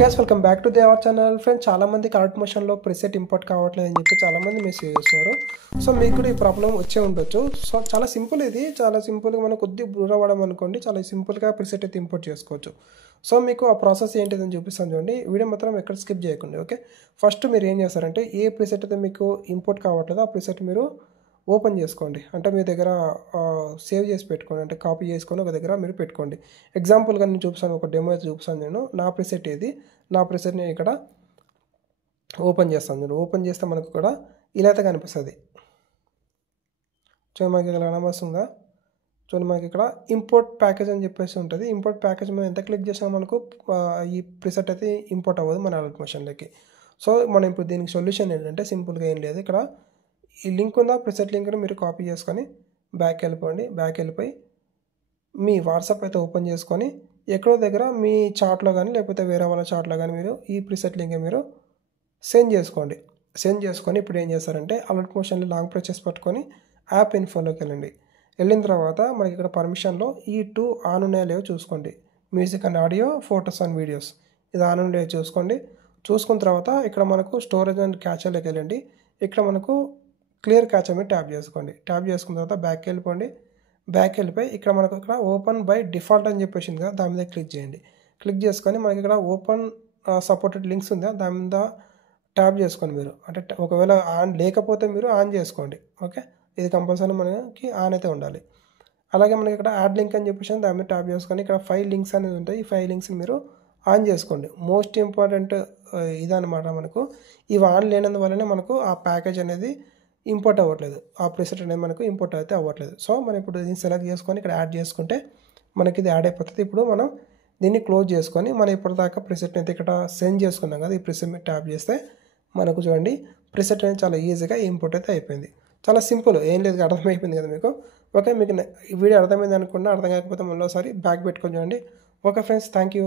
Guys welcome back to our channel friends. చాలామంది correct మోషన్లో preset import కావట్లేదు అని చెప్పి చాలామంది మెసేజ్ చేస్తున్నారు. సో మీకు కూడా ఈ ప్రాబ్లం వచ్చే ఉండొచ్చు. సో చాలా సింపుల్, ఇది చాలా సింపుల్గా మనం కొద్దిగా బ్లూర్ అవ్వడం అనుకోండి, చాలా సింపుల్గా ప్రిసెట్ అయితే ఇంపోర్ట్ చేసుకోవచ్చు. సో మీకు ఆ ప్రాసెస్ ఏంటిదని చూపిస్తాను చూడండి. వీడియో మాత్రం ఎక్కడ స్కిప్ చేయకండి. ఓకే, ఫస్ట్ మీరు ఏం చేస్తారంటే ఏ ప్రిసెట్ అయితే మీకు ఇంపోర్ట్ కావట్లేదో ఆ ప్రిసెట్ మీరు ఓపెన్ చేసుకోండి. అంటే మీ దగ్గర సేవ్ చేసి పెట్టుకోండి, అంటే కాపీ చేసుకొని ఒక దగ్గర మీరు పెట్టుకోండి. ఎగ్జాంపుల్గా నేను చూపిస్తాను, ఒక డెమో అయితే చూపిస్తాను. నేను నా ప్రిసెట్ ఏది, నా ప్రిసెట్ని ఇక్కడ ఓపెన్ చేస్తాను. నేను ఓపెన్ చేస్తే మనకు ఇక్కడ ఇలా అయితే కనిపిస్తుంది. చూడండి, మనకి ఇక్కడ కనిపిస్తుందా? చూడండి, మనకి ఇక్కడ ఇంపోర్ట్ ప్యాకేజ్ అని చెప్పేసి ఉంటుంది. ఇంపోర్ట్ ప్యాకేజ్ మనం ఎంత క్లిక్ చేసినా మనకు ఈ ప్రిసెట్ అయితే ఇంపోర్ట్ అవ్వదు మన అలర్ట్ మోషన్లోకి. సో మనం ఇప్పుడు దీనికి సొల్యూషన్ ఏంటంటే సింపుల్గా ఏం లేదు, ఇక్కడ ఈ లింక్ ఉందా, ప్రిసెట్ లింక్ని మీరు కాపీ చేసుకొని బ్యాక్ వెళ్ళిపోండి. బ్యాక్ వెళ్ళిపోయి మీ వాట్సాప్ అయితే ఓపెన్ చేసుకొని ఎక్కడో దగ్గర మీ చాట్లో కానీ లేకపోతే వేరే వాళ్ళ చాట్లో కానీ మీరు ఈ ప్రిసెట్ లింక్ మీరు సెండ్ చేసుకోండి. సెండ్ చేసుకొని ఇప్పుడు ఏం చేస్తారంటే అలర్ట్ మోషన్లో లాంగ్ ప్రెస్ చేసి పట్టుకొని యాప్ ఇన్ఫోలోకి వెళ్ళండి. వెళ్ళిన తర్వాత మనకి ఇక్కడ పర్మిషన్లో ఈ 2 ఆన్ ఉన్నాయో లేవో చూసుకోండి. Music and audio, photos and videos, ఇది ఆన్ ఉండే చూసుకోండి. చూసుకున్న తర్వాత ఇక్కడ మనకు స్టోరేజ్ అండ్ క్యాచర్లోకి వెళ్ళండి. ఇక్కడ మనకు క్లియర్ క్యాచర్ మీద ట్యాప్ చేసుకోండి. ట్యాప్ చేసుకున్న తర్వాత బ్యాక్ వెళ్ళిపోండి. బ్యాక్ వెళ్ళిపోయి ఇక్కడ మనకు ఇక్కడ ఓపెన్ బై డిఫాల్ట్ అని చెప్పేసింది కదా, దాని మీద క్లిక్ చేయండి. క్లిక్ చేసుకొని మనకి ఇక్కడ ఓపెన్ సపోర్టెడ్ లింక్స్ ఉందా, దాని మీద ట్యాప్ చేసుకోండి మీరు. అంటే ఒకవేళ ఆన్ లేకపోతే మీరు ఆన్ చేసుకోండి. ఓకే, ఇది కంపల్సరీ మనకి ఆన్ అయితే ఉండాలి. అలాగే మనకి ఇక్కడ యాడ్ లింక్ అని చెప్పేసి దాని మీద ట్యాప్ చేసుకొని ఇక్కడ 5 లింక్స్ అనేది ఉంటాయి. ఈ 5 లింక్స్ని మీరు ఆన్ చేసుకోండి. మోస్ట్ ఇంపార్టెంట్ ఇదనమాట. మనకు ఇవి ఆన్ లేనందువల్లనే మనకు ఆ ప్యాకేజ్ అనేది ఇంపోర్ట్ అవ్వట్లేదు, ఆ ప్రిసెట్ అనేది మనకు ఇంపోర్ట్ అయితే అవ్వట్లేదు. సో మనం ఇప్పుడు దీన్ని సెలెక్ట్ చేసుకొని ఇక్కడ యాడ్ చేసుకుంటే మనకి ఇది యాడ్ అయిపోతుంది. ఇప్పుడు మనం దీన్ని క్లోజ్ చేసుకొని మనం ఇప్పటిదాకా ప్రిసెట్ని అయితే ఇక్కడ సెండ్ చేసుకున్నాం కదా, ఈ ప్రిసెట్ మీద ట్యాప్ చేస్తే మనకు చూడండి ప్రిసెట్ అనేది చాలా ఈజీగా ఇంపోర్ట్ అయితే అయిపోయింది. చాలా సింపుల్, ఏం లేదు, అర్థమైపోయింది కదా మీకు. ఓకే, మీకు ఈ వీడియో అర్థమైంది అనుకున్నా, అర్థం కాకపోతే మళ్ళీసారి బ్యాక్ పెట్టుకొని చూడండి. Okay friends, thank you.